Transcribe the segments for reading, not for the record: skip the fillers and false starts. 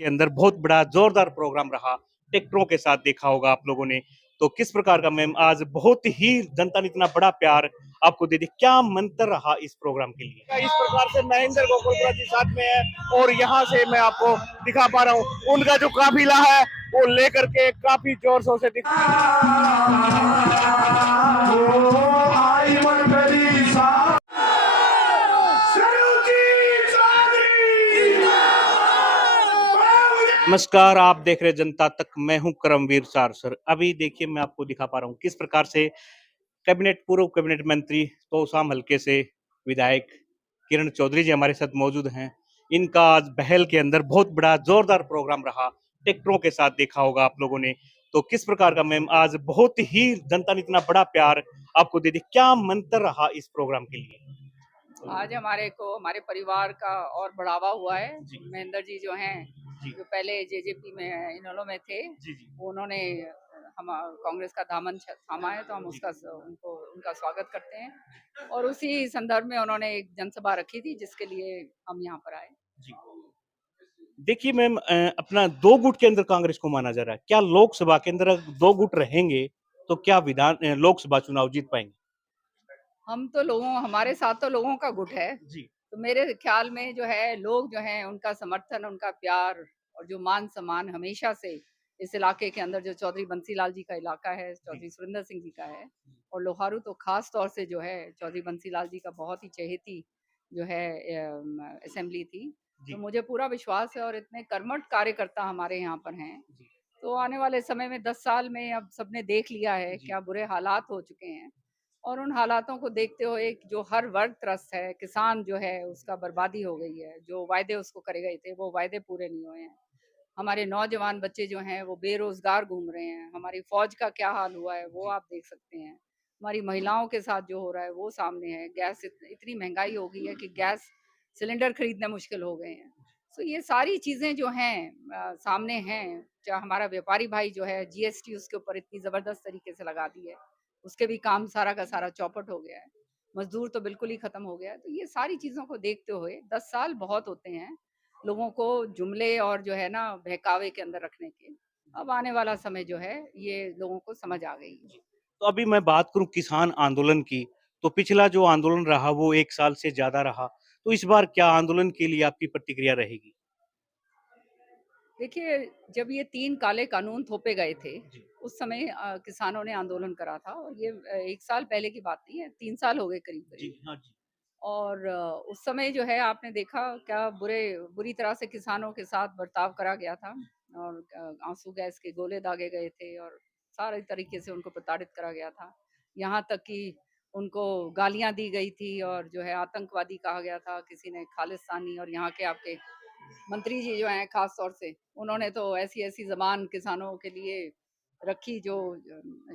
के अंदर बहुत बड़ा जोरदार प्रोग्राम रहा। ट्रैक्टरों के साथ देखा होगा आप लोगों ने। तो किस प्रकार का मैम आज बहुत ही जनता ने इतना बड़ा प्यार आपको दे दिया, क्या मंत्र रहा इस प्रोग्राम के लिए? इस प्रकार से महेंद्र गोकुलपुरा जी साथ में है और यहाँ से मैं आपको दिखा पा रहा हूँ उनका जो काफिला है वो लेकर के काफी जोर शोर से नमस्कार, आप देख रहे जनता तक, मैं हूं करमवीर सारसर। अभी देखिए मैं आपको दिखा पा रहा हूं किस प्रकार से पूर्व कैबिनेट मंत्री तोसाम हल्के से विधायक किरण चौधरी जी हमारे साथ मौजूद हैं। इनका आज बहल के अंदर बहुत बड़ा जोरदार प्रोग्राम रहा। ट्रैक्टरों के साथ देखा होगा आप लोगों ने। तो किस प्रकार का मैम आज बहुत ही जनता ने इतना बड़ा प्यार आपको दे दिया, क्या मंत्र रहा इस प्रोग्राम के लिए? आज हमारे परिवार का और बढ़ावा हुआ है। महेंद्र जी जो हैं, जो पहले जेजेपी में इनेलो में थे, उन्होंने हम कांग्रेस का दामन थामा है, तो हम उनका स्वागत करते हैं। और उसी संदर्भ में उन्होंने एक जनसभा रखी थी जिसके लिए हम यहाँ पर आए। देखिए मैम, अपना दो गुट के अंदर कांग्रेस को माना जा रहा है। क्या लोकसभा के अंदर दो गुट रहेंगे तो क्या लोकसभा चुनाव जीत पाएंगे? हमारे साथ तो लोगों का गुट है। जी। तो मेरे ख्याल में जो है, लोग जो हैं उनका समर्थन, उनका प्यार और जो मान सम्मान हमेशा से इस इलाके के अंदर, जो चौधरी बंसीलाल जी का इलाका है, चौधरी सुरेंद्र सिंह जी का है, और लोहारू तो खास तौर से जो है चौधरी बंसीलाल जी का बहुत ही चहेती जो है असेंबली थी। तो मुझे पूरा विश्वास है, और इतने कर्मठ कार्यकर्ता हमारे यहाँ पर हैं। तो आने वाले समय में 10 साल में अब सबने देख लिया है क्या बुरे हालात हो चुके हैं, और उन हालातों को देखते हुए जो हर वर्ग त्रस्त है, किसान जो है उसका बर्बादी हो गई है, जो वायदे उसको करे गए थे वो वायदे पूरे नहीं हुए हैं। हमारे नौजवान बच्चे जो हैं वो बेरोजगार घूम रहे हैं। हमारी फौज का क्या हाल हुआ है वो आप देख सकते हैं। हमारी महिलाओं के साथ जो हो रहा है वो सामने है। गैस इतनी महंगाई हो गई है कि गैस सिलेंडर खरीदने मुश्किल हो गए हैं। तो ये सारी चीजें जो हैं सामने हैं। चाहे हमारा व्यापारी भाई जो है जीएसटी उसके ऊपर इतनी जबरदस्त तरीके से लगा दी है, उसके भी काम सारा का सारा चौपट हो गया है। मजदूर तो बिल्कुल ही खत्म हो गया है। तो ये सारी चीजों को देखते हुए 10 साल बहुत होते हैं लोगों को जुमले और जो है ना बहकावे के अंदर रखने के। अब आने वाला समय जो है ये लोगों को समझ आ गई है। तो अभी मैं बात करूं किसान आंदोलन की, तो पिछला जो आंदोलन रहा वो 1 साल से ज्यादा रहा। तो इस बार क्या आंदोलन के लिए आपकी प्रतिक्रिया रहेगी? देखिए, जब ये 3 काले कानून थोपे गए थे, उस समय किसानों ने आंदोलन करा था, और ये 1 साल पहले की बात नहीं है, 3 साल हो गए करीब-करीब। जी हाँ जी। और उस समय जो है आपने देखा क्या बुरी तरह से किसानों के साथ बर्ताव करा गया था, और आंसू गैस के गोले दागे गए थे, और सारे तरीके से उनको प्रताड़ित करा गया था। यहाँ तक कि उनको गालियाँ दी गई थी, और जो है आतंकवादी कहा गया था, किसी ने खालिस्तानी। और यहाँ के आपके मंत्री जी जो हैं खास तौर से, उन्होंने तो ऐसी-ऐसी ज़बान किसानों के लिए रखी जो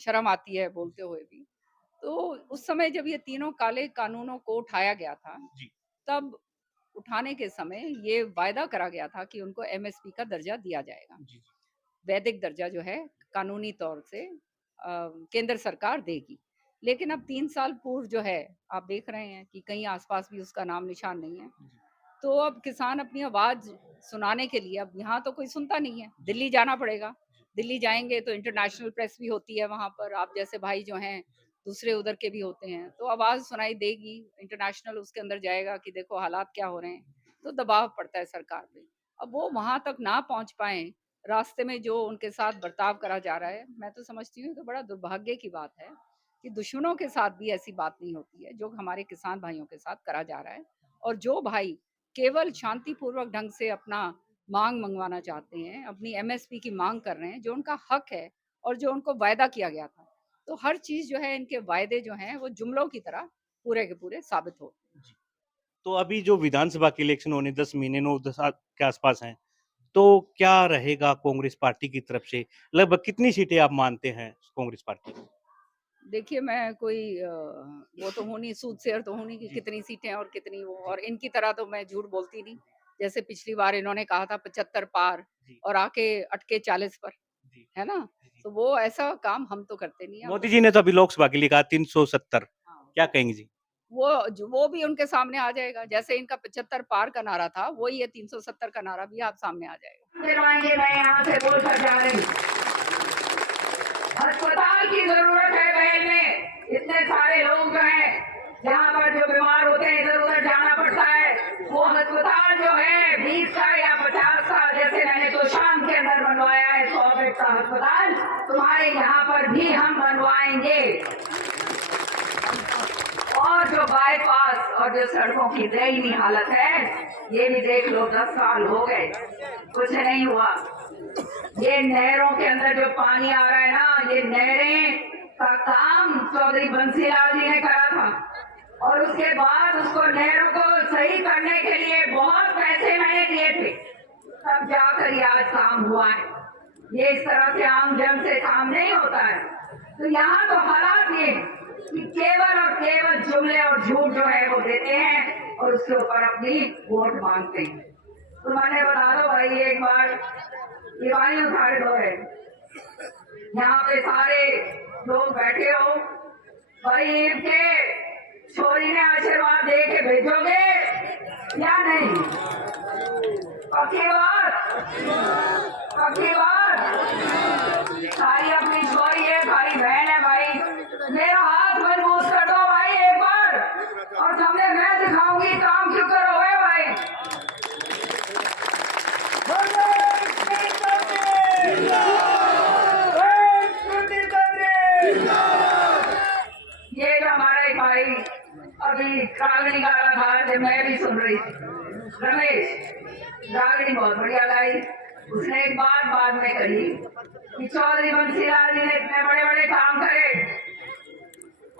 शर्म आती है बोलते हुए भी। तो उस समय जब ये तीनों काले कानूनों को उठाया गया था, तब उठाने के समय ये वायदा करा गया था कि उनको एमएसपी का दर्जा दिया जाएगा। वैदिक दर्जा जो है कानूनी तौर से केंद्र सरकार देगी। लेकिन अब 3 साल पूर्व जो है, आप देख रहे हैं कि कहीं आस-पास भी उसका नाम निशान नहीं है। तो अब किसान अपनी आवाज़ सुनाने के लिए, अब यहाँ तो कोई सुनता नहीं है, दिल्ली जाना पड़ेगा। दिल्ली जाएँगे तो इंटरनेशनल प्रेस भी होती है वहाँ पर, आप जैसे भाई जो हैं, दूसरे उधर के भी होते हैं, तो आवाज़ सुनाई देगी, इंटरनेशनल उसके अंदर जाएगा कि देखो हालात क्या हो रहे हैं, तो दबाव पड़ता है सरकार पे। अब वो वहाँ तक ना पहुँच पाएँ, रास्ते में जो उनके साथ बर्ताव करा जा रहा है, मैं तो समझती हूँ तो बड़ा दुर्भाग्य की बात है कि दुश्मनों के साथ भी ऐसी बात नहीं होती है, जो हमारे किसान भाइयों के साथ करा जा रहा है। और जो भाई केवल शांतिपूर्वक ढंग से अपना मांग मंगवाना चाहते हैं, अपनी एमएसपी की मांग कर रहे हैं, जो उनका हक है और जो उनको वायदा किया गया था। तो हर चीज़ जो है, इनके वायदे जो हैं वो जुमलों की तरह पूरे के पूरे साबित होते हैं। तो अभी जो विधानसभा के इलेक्शन होने 10 महीने 9-10 के आसपास हैं, तो क्या रहेगा कांग्रेस पार्टी की तरफ से? लगभग कितनी सीटें आप मानते हैं कांग्रेस पार्टी को? देखिए, मैं कोई वो तो हूँ नहीं, सूद-सेयर तो हूँ नहीं कि कितनी सीटें और कितनी वो, और इनकी तरह तो मैं झूठ बोलती नहीं। जैसे पिछली बार इन्होंने कहा था 75 पार, और आके अटके 40 पर, है ना? तो वो ऐसा काम हम तो करते नहीं हैं, हम तो मोदी जी ने तो अभी लोकसभा के लिए कहा 370। हाँ, क्या कहेंगे जी? वो भी उनके सामने आ जाएगा। जैसे इनका 75 पार का नारा था, वही ये 370 का नारा भी आप सामने आ जाएगा। दिलवाएंगे, मैं यहाँ से बोल कर जा रही हूँ। अस्पताल की जरूरत है बहन में। इतने सारे लोग जो हैं यहाँ पर जो बीमार होते हैं, इधर उधर जाना पड़ता है। वो अस्पताल जो है 20 का या 50 का, जैसे मैंने तो शाम के अंदर बनवाया है 100 बेड का अस्पताल, तुम्हारे यहाँ पर भी हम बनवाएंगे। और जो बाईपास और जो सड़कों की दयनीय हालत है, ये भी देख लो, 10 साल हो गए, कुछ नहीं हुआ। ये नहरों के अंदर जो पानी आ रहा है ना, ये नहरें का काम चौधरी बंसीलाल जी ने करा था, और उसके बाद उसको नहरों को सही करने के लिए बहुत पैसे मैंने दिए थे, तब जाकर ये आज काम हुआ है। ये इस तरह से आम जन से काम नहीं होता है। तो यहाँ तो हालात ये कि केवल और केवल जुमले और झूठ जो है वो देते हैं और उसके ऊपर अपनी वोट मांगते हैं। तो मैंने बता दो भाई, एक बार ये वाणी उठाड़ दो है, यहाँ पे सारे लोग बैठे हो भाई, इनके छोरी ने आशीर्वाद दे के भेजोगे या नहीं? पक्की बात, पक्की बात। सारी अपनी छोरी है, भाई बहन है, भाई मेरा हाथ मजबूत कर दो भाई एक बार, और सामने मैं दिखाऊंगी काम क्यों करोगे भाई। ये जो हमारा एक भाई अभी रागनी गा रहा था, जो मैं भी सुन रही थी, रमेश रागनी बहुत बढ़िया गाई। उसने एक बात बाद में कही कि चौधरी बंसीलाल जी ने इतने बड़े बड़े काम करे,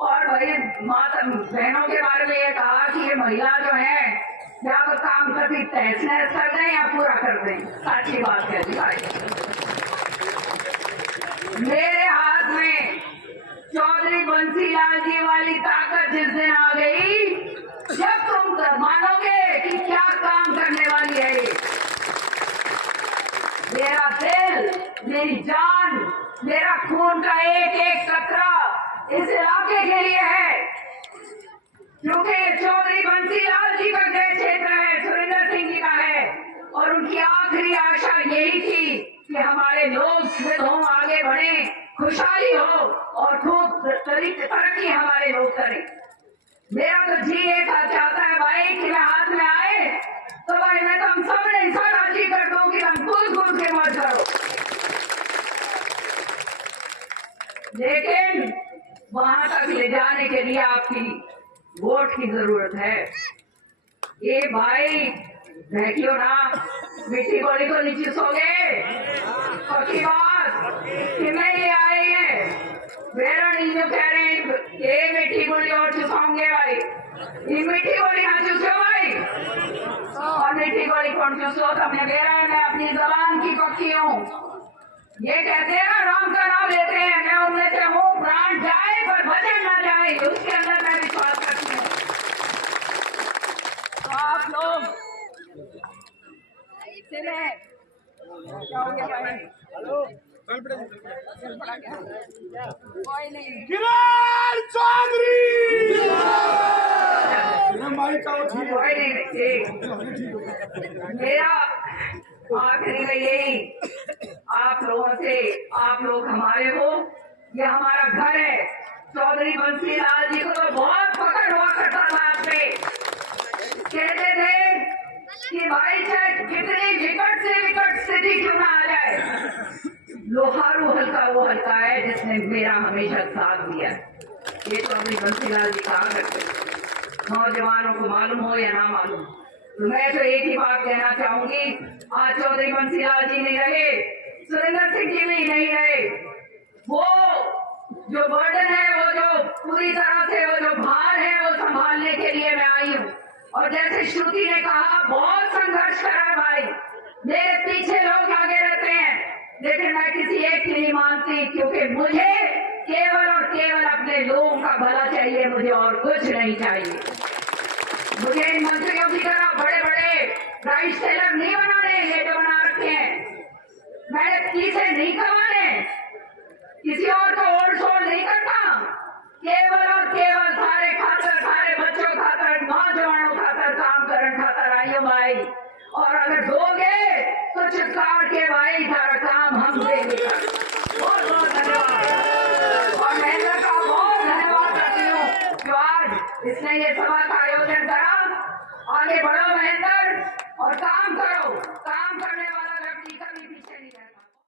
और भाई माता बहनों के बारे में ये कहा कि ये महिला जो है या वो काम कभी तहस नहस कर दें या पूरा कर दें। साची बात है जी भाई। मेरे हाथ में चौधरी बंसीलाल जी वाली ताकत जिस दिन आ गई, जब तुम मानोगे कि क्या काम करने वाली है ये। मेरा दिल, मेरी जान, मेरा खून का एक एक कतरा इस इलाके के लिए है, क्योंकि चौधरी बंसीलाल जी का जय क्षेत्र है, सुरेंद्र सिंह जी का है, और उनकी आखिरी आशा यही थी कि हमारे लोग स्थित हों, आगे बढ़े, खुशहाली हो और खूब तरक्की हमारे लोग करें। मेरा तो जी ये चाहता है भाई कि मैं हाथ में आए तो भाई मैं तो हम सब ने ऐसा राजी कर दूं कि हम घुस के मत करो, लेकिन वहां तक ले जाने के लिए आपकी वोट की जरूरत है। ये भाई बहकियो ना, मीठी बोली तो नहीं चूसोगे। पक्की बात कि मैं ये आई है, मेरा नहीं जो कह रहे हैं ये मीठी बोली और चुसाओगे भाई, ये मीठी बोली ना चूसो भाई, और मीठी गोली कौन चूसो? तो हमने कह रहा है मैं अपनी जबान की पक्की हूँ। ये कहते हैं ना राम का नाम लेते हैं, मैं उनमें से हूँ, प्राण जाए पर वचन ना जाए, उसके अंदर मैं विश्वास करती हूँ। तो आप लोग क्या हो गया भाई? हेलो चल पड़ा क्या? कोई नहीं। किरण चौधरी कोई नहीं। मेरा आखिरी में यही आप लोगों से, आप लोग हमारे हो, ये हमारा घर है। चौधरी बंसीलाल जी को तो बहुत पकड़ हुआ करता था आप पे, कहते थे कि भाई चाहे कितनी विकट से विकट स्थिति क्यों ना आ जाए, लोहारू हल्का वो हल्का है जिसने मेरा हमेशा साथ दिया। ये चौधरी बंसीलाल जी कहा करते, नौजवानों को मालूम हो या ना मालूम। तो मैं तो एक ही बात कहना चाहूंगी, आज चौधरी बंसीलाल जी नहीं रहे, सुरेंद्र सिंह जी भी नहीं रहे, वो जो बर्डन है, वो जो पूरी तरह से वो जो भार है, वो संभालने के लिए मैं आई हूँ। और जैसे श्रुति ने कहा, बहुत संघर्ष करा है भाई, मेरे पीछे लोग आगे रहते हैं, लेकिन मैं किसी एक की नहीं मानती, क्योंकि मुझे केवल और केवल अपने लोगों का भला चाहिए, मुझे और कुछ नहीं चाहिए। मुझे इन मंत्रियों की तरह बड़े बड़े राइस सेलर नहीं बनाने, ये जो बना रखे हैं, मैंने पैसे नहीं कमाने, किसी और को ओल्ड सोल्ड नहीं करना, केवल और केवल सारे खातर सारे बच्चों कुछ काट के भाई सारा काम हम देंगे। बहुत बहुत धन्यवाद और महेंद्र का बहुत धन्यवाद करती हूँ जो आज इसने ये सभा का आयोजन करा। आगे बढ़ो महेंद्र,